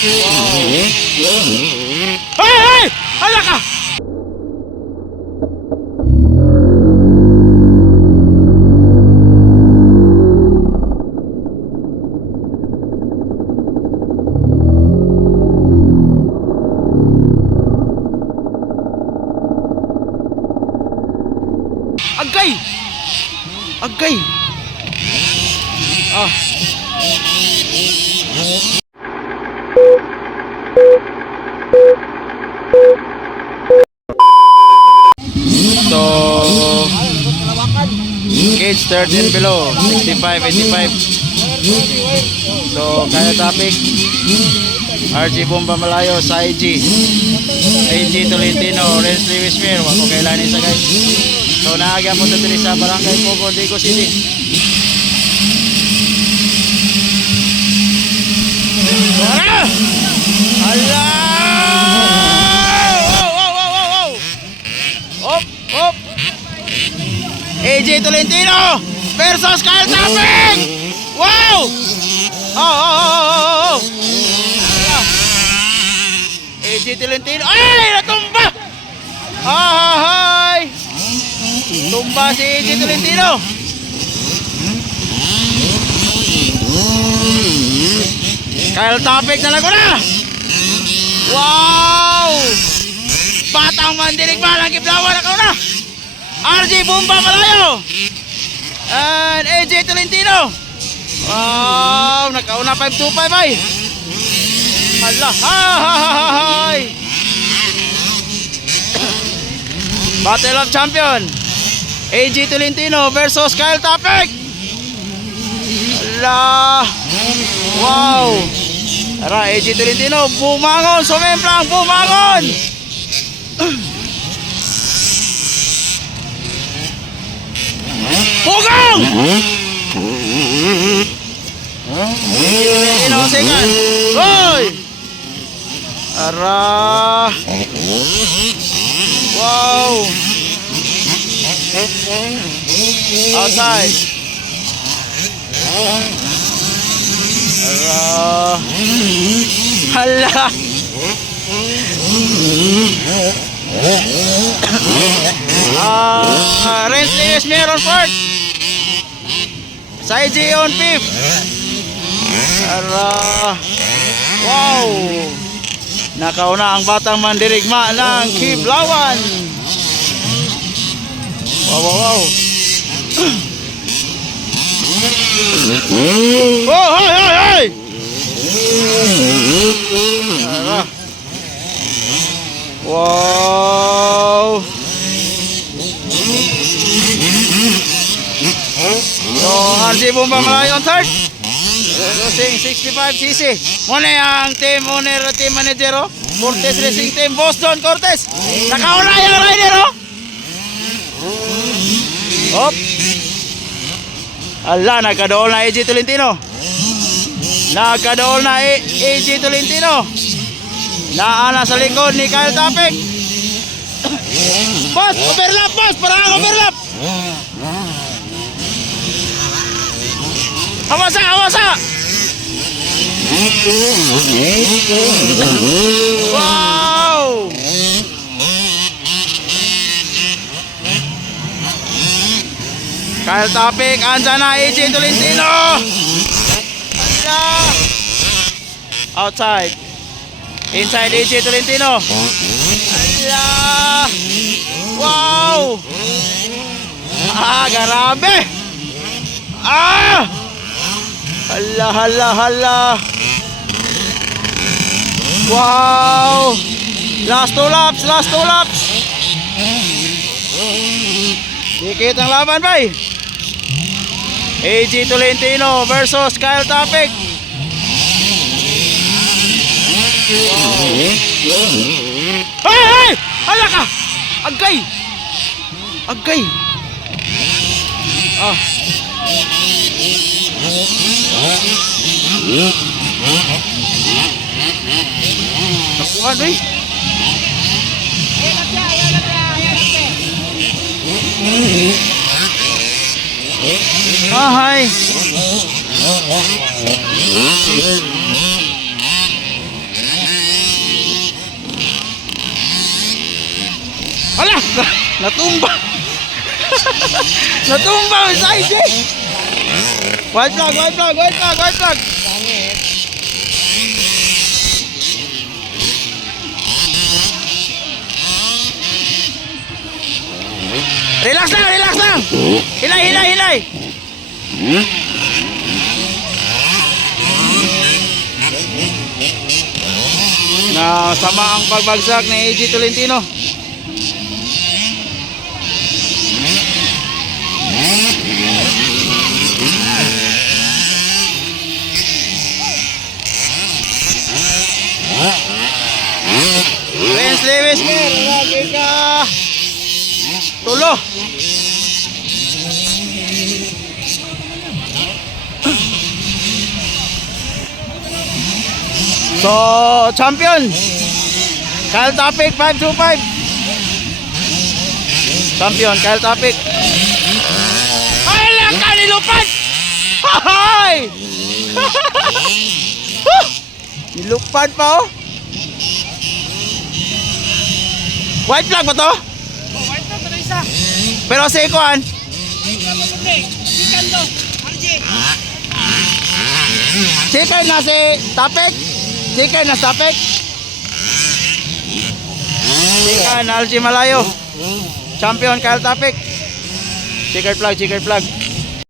Hey! Hala ka! Agay! Agay! Ah. So, kids 13 below, 65, 85. So, kaya topic RG Bomba Malayo sa IG Tolentino, Renz Lewis Mir. Wako kailanin sa guys. So, naagyan po dito sa Barangay Pogo, Digo City. Wala! Hala! Op! Op! AJ Tolentino versus Kyle Tapping! Wow! Oh! AJ Tolentino. Ay! Natumba! Ay! Tumba si AJ Tolentino. Kyle Tapping na na. Wow! Batang Mandirig Balang Kiblawan na kauna. RG Bomba Malayo and AJ Tolentino. Wow! Nakauna 5-2-5 ay. Hala! Hay! Battle of Champion AJ Tolentino versus Kyle Tapping. Hala! Wow! Tara, AJ Tolentino, bumangon, sumemplang, bumangon! Pugang! Tolentino, second. Hoy! Tara! Wow! Outside. Hala! Renz Lewis Mir on fourth. Sa IG on fifth. Hala! Wow! Nakauna ang Batang Mandirigma ng Kiblawan. Wow! Oh, hey! Wow! So, RG Bomba Malayo on third. Losing 65cc. Muna ang team owner, team manager, Cortez Racing Team, Boss Don Cortez. Nakauna yung rider, Hop! Ala, nagkadool na AJ Tolentino. Nagkadool na AJ Tolentino. Naana sa likod ni Kyle Tapping. Boss, overlap, boss, parang overlap. Awasa! Wow! Kyle Tapping, andyan na AJ Tolentino. Outside. Inside AJ Tolentino. Wow! Grabe! Hala! Wow! Last two laps. Dikit ang laban, bay. AJ Tolentino versus Kyle Tapping. Hey! Hala ka! Agay! Nakuha, bay. Hi. Wala! Natumba! Natumba ang side eh! White flag, white flag, white flag, white flag! Relax lang, relax lang! Hilay, hilay, hilay! Na sama ang pagbagsak ni AJ Tolentino. Prince Lewis Mer, lagi ka tulo. So, champion Kyle Topic 525. Champion Kyle Topic. Ay lang ka nilupad. Hay! Nilupad pa oh. White flag ba to? Oh, white na ito isa. Pero sa ikuan Chicken to. RJ. chicken na si Topic. Chicken na Topic. Chicken LG Malayo. Champion Kyle Topic. Checkered flag, checkered flag.